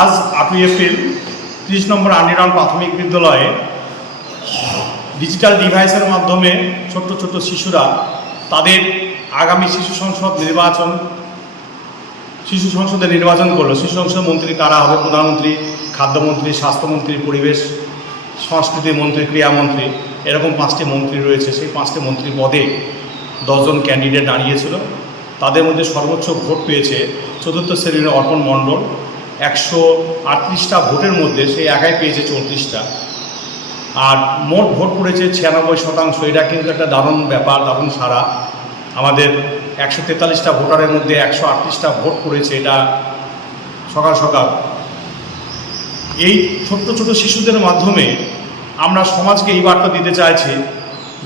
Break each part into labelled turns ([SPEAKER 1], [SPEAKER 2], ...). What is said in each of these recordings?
[SPEAKER 1] আজ আটই এপ্রিল, ত্রিশ নম্বর আন্ডিরাম প্রাথমিক বিদ্যালয়ে ডিজিটাল ডিভাইসের মাধ্যমে ছোট্ট ছোট্ট শিশুরা তাদের আগামী শিশু সংসদ নির্বাচন, শিশু সংসদে নির্বাচন করল। শিশু সংসদ মন্ত্রী কারা হবে? প্রধানমন্ত্রী, খাদ্যমন্ত্রী, স্বাস্থ্যমন্ত্রী, পরিবেশ, সংস্কৃতি মন্ত্রী ক্রীড়ামন্ত্রী এরকম পাঁচটি মন্ত্রী রয়েছে। সেই পাঁচটি মন্ত্রী পদে দশজন ক্যান্ডিডেট দাঁড়িয়েছিল। তাদের মধ্যে সর্বোচ্চ ভোট পেয়েছে চতুর্থ শ্রেণির অর্পণ মণ্ডল একশো আটত্রিশটা ভোটের মধ্যে সে একাই পেয়েছে চৌত্রিশটা। আর মোট ভোট পড়েছে ছিয়ানব্বই শতাংশ। এটা কিন্তু একটা দারুণ ব্যাপার, দারুণ সারা আমাদের একশো তেতাল্লিশটা ভোটারের মধ্যে একশো আটত্রিশটা ভোট পড়েছে এটা সকাল সকাল। এই ছোট্ট ছোট শিশুদের মাধ্যমে আমরা সমাজকে এই বার্তা দিতে চাইছি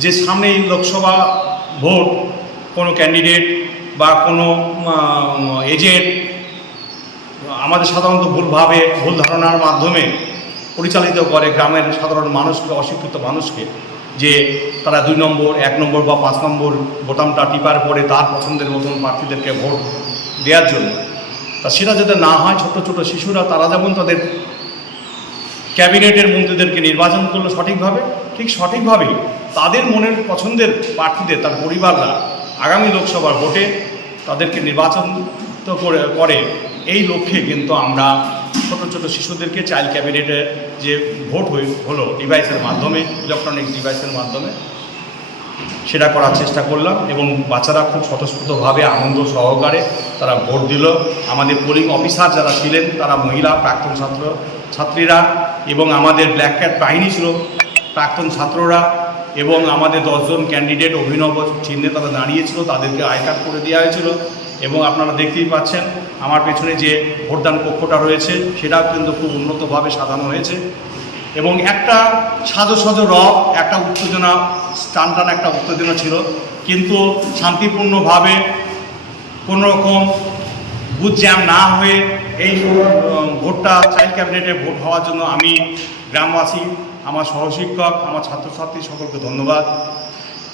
[SPEAKER 1] যে সামনে এই লোকসভা ভোট কোনো ক্যান্ডিডেট বা কোনো এজেন্ট আমাদের সাধারণত ভুলভাবে ভুল ধারণার মাধ্যমে পরিচালিত করে গ্রামের সাধারণ মানুষকে, অশিক্ষিত মানুষকে, যে তারা দুই নম্বর, এক নম্বর বা পাঁচ নম্বর বোতামটা টিপার পরে তার পছন্দের মতন প্রার্থীদেরকে ভোট দেওয়ার জন্য। তা সেটা যাতে না হয় ছোট ছোট শিশুরা, তারা যেমন তাদের ক্যাবিনেটের মন্ত্রীদেরকে নির্বাচন করল সঠিকভাবে, ঠিক সঠিকভাবেই তাদের মনের পছন্দের প্রার্থীদের, তার পরিবাররা আগামী লোকসভার ভোটে তাদেরকে নির্বাচন করে এই লক্ষ্যে কিন্তু আমরা ছোট ছোট শিশুদেরকে চাইল্ড ক্যাবিনেটে যে ভোট হলো ডিভাইসের মাধ্যমে ইলেকট্রনিক ডিভাইসের মাধ্যমে, সেটা করার চেষ্টা করলাম এবং বাচ্চারা খুব স্বতঃস্ফূর্তভাবে আনন্দ সহকারে তারা ভোট দিল। আমাদের পোলিং অফিসার যারা ছিলেন, তারা মহিলা, প্রাক্তন ছাত্র, ছাত্রীরা এবং আমাদের ব্ল্যাক ক্যাট বাহিনী ছিল, প্রাক্তন ছাত্ররা এবং আমাদের দশজন ক্যান্ডিডেট অভিনব চিহ্নে তারা দাঁড়িয়েছিল তাদেরকে আই কার্ড করে দেওয়া হয়েছিল। এবং আপনারা দেখতেই পাচ্ছেন আমার পেছনে যে ভোটদান কক্ষটা রয়েছে, সেটাও কিন্তু খুব উন্নতভাবে সাজানো হয়েছে। এবং একটা সাজো সাজো রব, একটা উত্তেজনা টান টান একটা উত্তেজনা ছিল। কিন্তু শান্তিপূর্ণভাবে কোনো রকম বুথ জ্যাম না হয়ে এই ভোটটা চাইল্ড ক্যাবিনেটে ভোট হওয়ার জন্য আমি গ্রামবাসী, আমার সহশিক্ষক, আমার ছাত্রছাত্রী সকলকে ধন্যবাদ।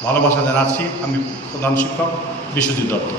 [SPEAKER 1] ভালোবাসা জানাচ্ছি। আমি প্রধান শিক্ষক বিশ্বজিৎ দত্ত।